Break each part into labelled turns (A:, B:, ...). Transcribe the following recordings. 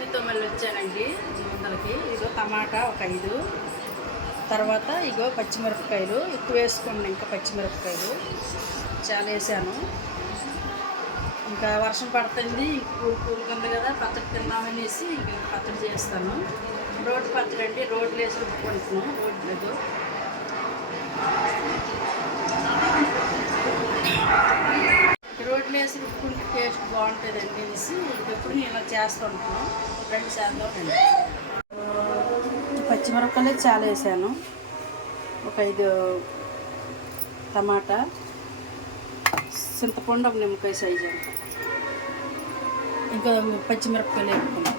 A: మళ్ళీ వచ్చానండి వందలకి ఇగో టమాటా ఒక ఐదు. తర్వాత ఇగో పచ్చిమిరపకాయలు. ఎక్కువ వేసుకున్నాను ఇంకా పచ్చిమిరపకాయలు. చాలా వేసాను. ఇంకా వర్షం పడుతుంది కూరు కూరుకుంది కదా పచ్చడి తిన్నామనేసి ఇంకా పచ్చడి చేస్తాను. రోడ్డు పచ్చడి అండి రోడ్లు వేసి రుబ్బుకుంటున్నాం రోడ్డు లేదు. రోడ్లు వేసి రుబ్బుకుంటే టేస్ట్ బాగుంటుందండి అనేసి ఎప్పుడు నేను ఇలా చేస్తూ ఉంటాను పచ్చిమిరపకాయలు చాలా వేసాను. ఒక ఐదు టమాటా చింతపండు ఒక నిమ్మకాయ సైజు అంత ఇంకా పచ్చిమిరపకాయలు వేసుకున్నాం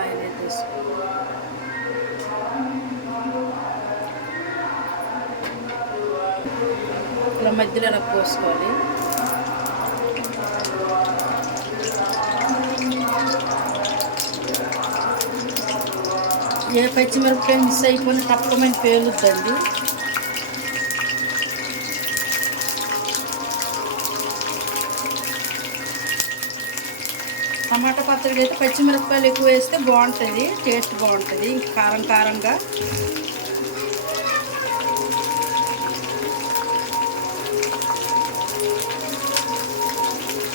A: ఆయిల్ వేసుకున్నాం. ఇలా మధ్యలో ఇలా పోసుకోవాలి ఏ పచ్చిమిరపకాయ మిస్ అయిపోయిన తప్పకమైన పేలుద్దండి. టమాటా పచ్చడి అయితే పచ్చిమిరపకాయలు ఎక్కువ వేస్తే బాగుంటుంది టేస్ట్ బాగుంటుంది ఇంకా కారం కారంగా.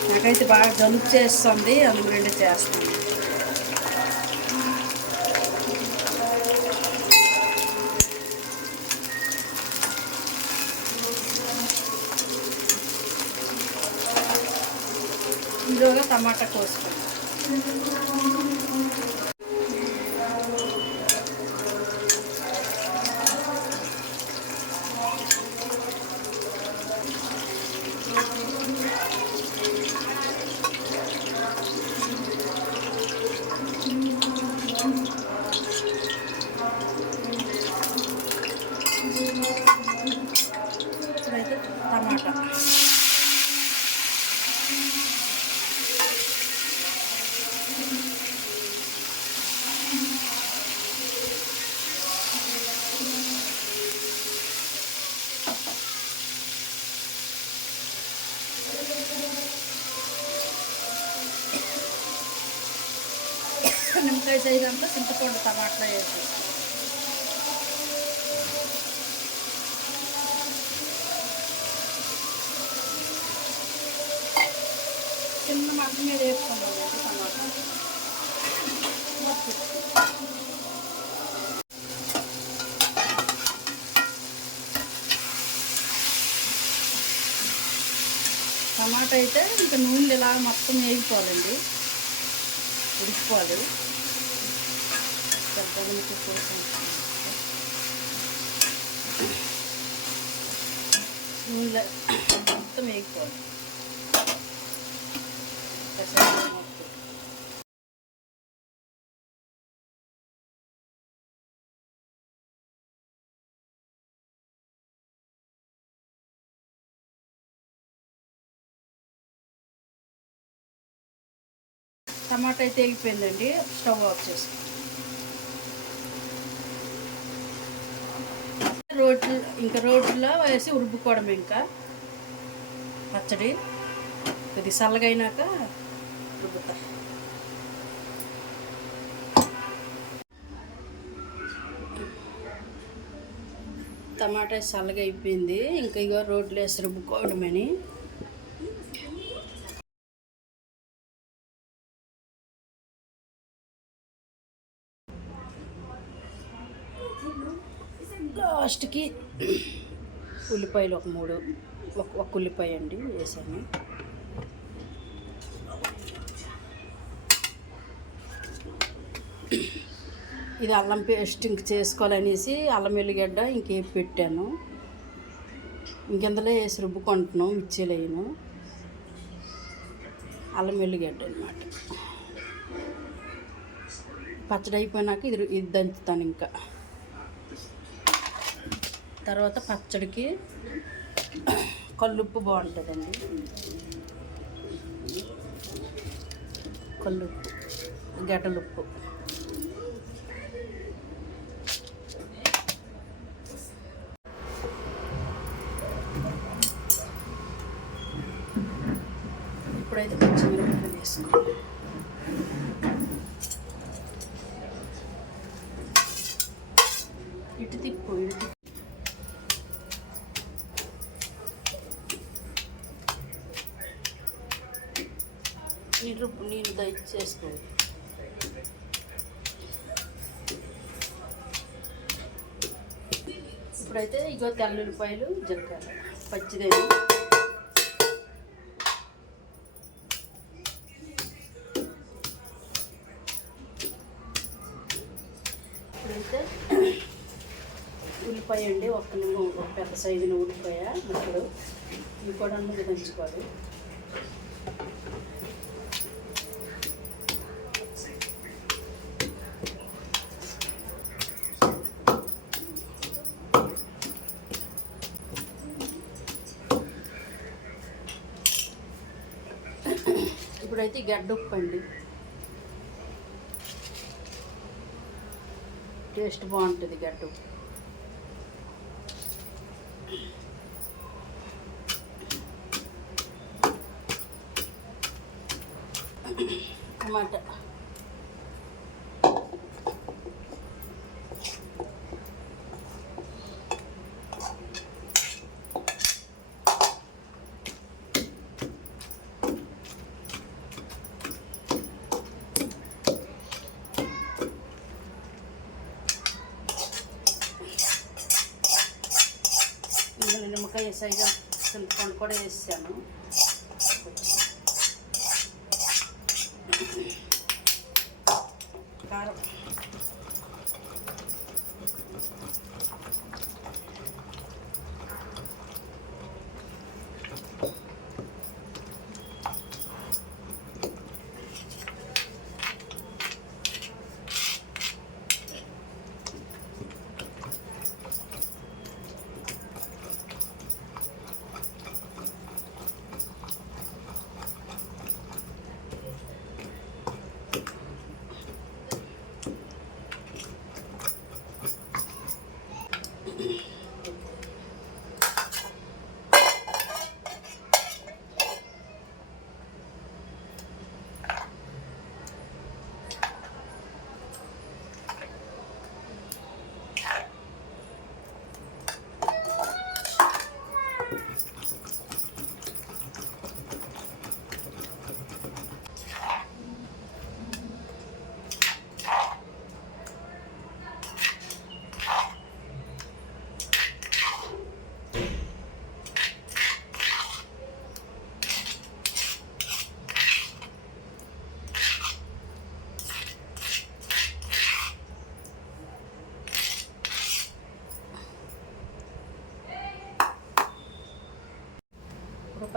A: నాకైతే బాగా జలుపు చేస్తుంది అందుకు చేస్తాను. ఇందులో టమాటా కోసుకుంటాం ఇప్పుడైతే టమాటా నిమ్మకాయ సైజ్ చింతపండు టమాటా వేసి. చిన్న మంట మీద వేసుకున్నామండి టమాటా. టమాటా అయితే ఇంకా నూనెలు ఇలా మొత్తం వేగిపోవాలండి. ఉడికిపోవాలి. పెద్దగా మీకు నూనె మొత్తం వేగిపోవాలి టమాటా అయితే ఎగిపోయిందండి స్టవ్ ఆఫ్ చేసుకుంటాం రోట్లు ఇంకా రోట్లో వేసి ఉడుపుకోవడం ఇంకా. పచ్చడి. ఇది చల్లగైనాక రుబ్బుతా టమాటా చల్లగా అయిపోయింది ఇంకా ఇగో రోడ్లు వేసి రుబ్బుకోవడమని. లాస్ట్కి ఉల్లిపాయలు ఒక మూడు ఒక ఒక ఉల్లిపాయ అండి వేసాను. ఇది అల్లం పేస్ట్ ఇంక చేసుకోవాలనేసి అల్లం వెల్లిగడ్డ ఇంకే పెట్టాను. ఇంకెందులో వేసి రుబ్బుకుంటున్నాం మిర్చీలు అల్లం వెల్లిగడ్డ అనమాట పచ్చడి అయిపోయినాక ఇది ఇది దంచుతాను ఇంకా. తర్వాత పచ్చడికి కల్లుప్పు బాగుంటుందండి. కల్లుప్పు గెటలుప్పు నీళ్ళు నీళ్ళు దయచేసుకో ఇప్పుడైతే ఇగో తెల్లుల్లిపాయలు జీలకర్ర పచ్చిదేవి ఇప్పుడైతే ఉల్లిపాయ అండి ఒక్క నిమ్మ ఒక పెద్ద సైజున ఉల్లిపాయ ముక్కలు. ఇవి కూడా దంచుకోవాలి. ఇప్పుడైతే గడ్డ ఉప్పు అండి. టేస్ట్ బాగుంటుంది గడ్డ ఉప్పు. కూడా వేసాను. కారం.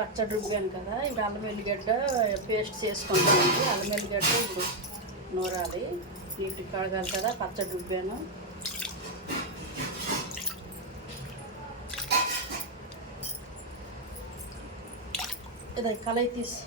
A: పచ్చడి రుబ్బాను కదా ఇప్పుడు అల్లం వెల్లిగడ్డ పేస్ట్ చేసుకుంటానండి అల్లం వెల్లిగడ్డ ఇప్పుడు నూరాలి. నీటి కడగాలి కదా పచ్చడి రుబ్బాను ఇది కలయి తీసి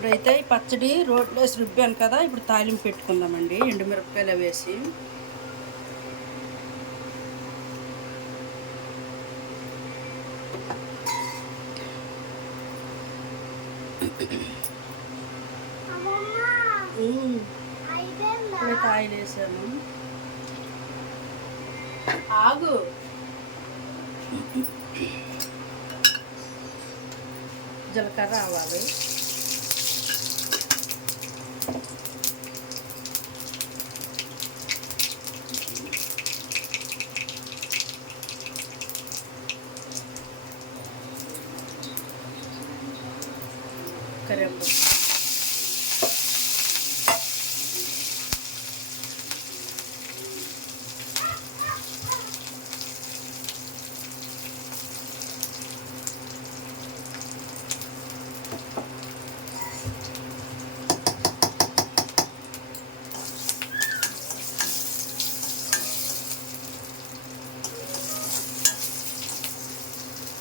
A: ఇప్పుడైతే ఈ పచ్చడి రోట్లో వేసి రుబ్బాను కదా ఇప్పుడు తాలింపు పెట్టుకుందామండి. ఎండుమిరపకాయలు వేసి. ఆయిల్ వేసాను. ఆగు. జీలకర్ర ఆవాలి. caramba.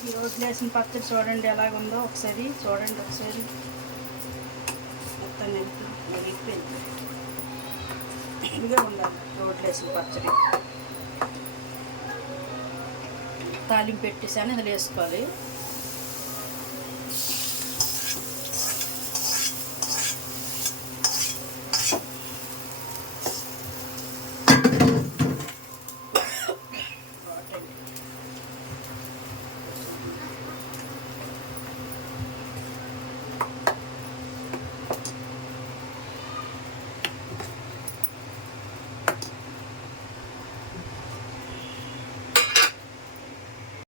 A: ఈ రోజు వేసిన పచ్చడి చూడండి ఎలాగుందో ఒకసారి చూడండి ఒకసారి. మొత్తం నలిగిపోయింది ఇదిగా ఉండాలి రోడ్లు వేసిన పచ్చడి. తాలింపు పెట్టేసాను ఇందులో వేసుకోవాలి.